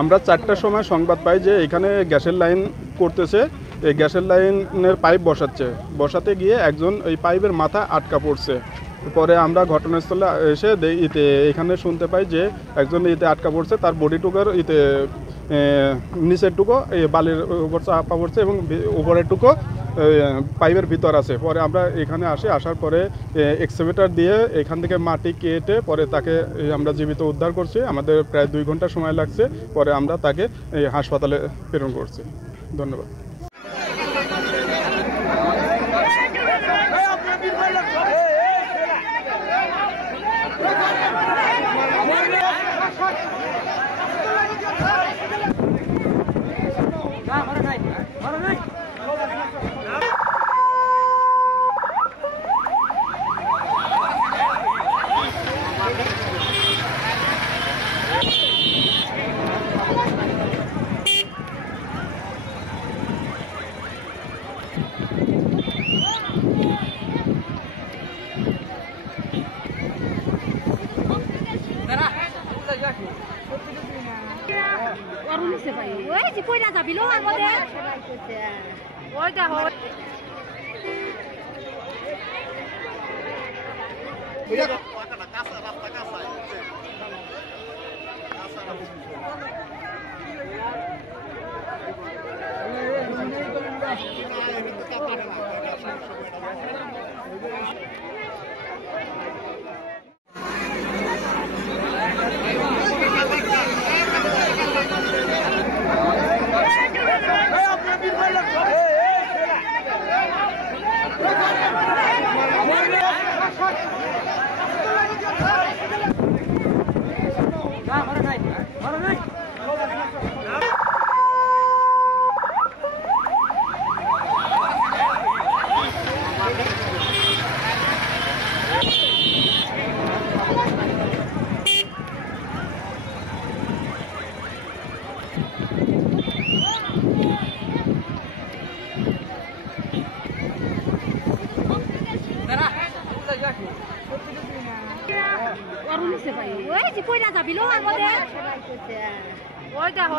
আমরা 4টার সময় সংবাদ পাই যে এখানে গ্যাসের লাইন করতেছে। এই গ্যাসের লাইনের পাইপ বসাতে গিয়ে একজন ওই পাইপের মাথা আটকা পড়ছে। পরে আমরা ঘটনাস্থলে এসে এখানে শুনতে পাই যে একজন আটকা পড়ছে, তার বডিটুকুর নিচের টুকু বালির উপর চাপা পড়ছে এবং উপরের টুকু পাইপের ভিতর আছে। পরে আমরা এখানে আসার পরে এক্সকাভেটর দিয়ে এখান থেকে মাটি কেটে পরে তাকে আমরা জীবিত উদ্ধার করছি। আমাদের প্রায় 2 ঘন্টা সময় লাগছে। পরে আমরা তাকে হাসপাতালে প্রেরণ করছি। ধন্যবাদ। ওই যে কইরা যাবি লো আমাদের ওই দেখো ওই যে কইরা যাবি লো আমাদের ওই দেখো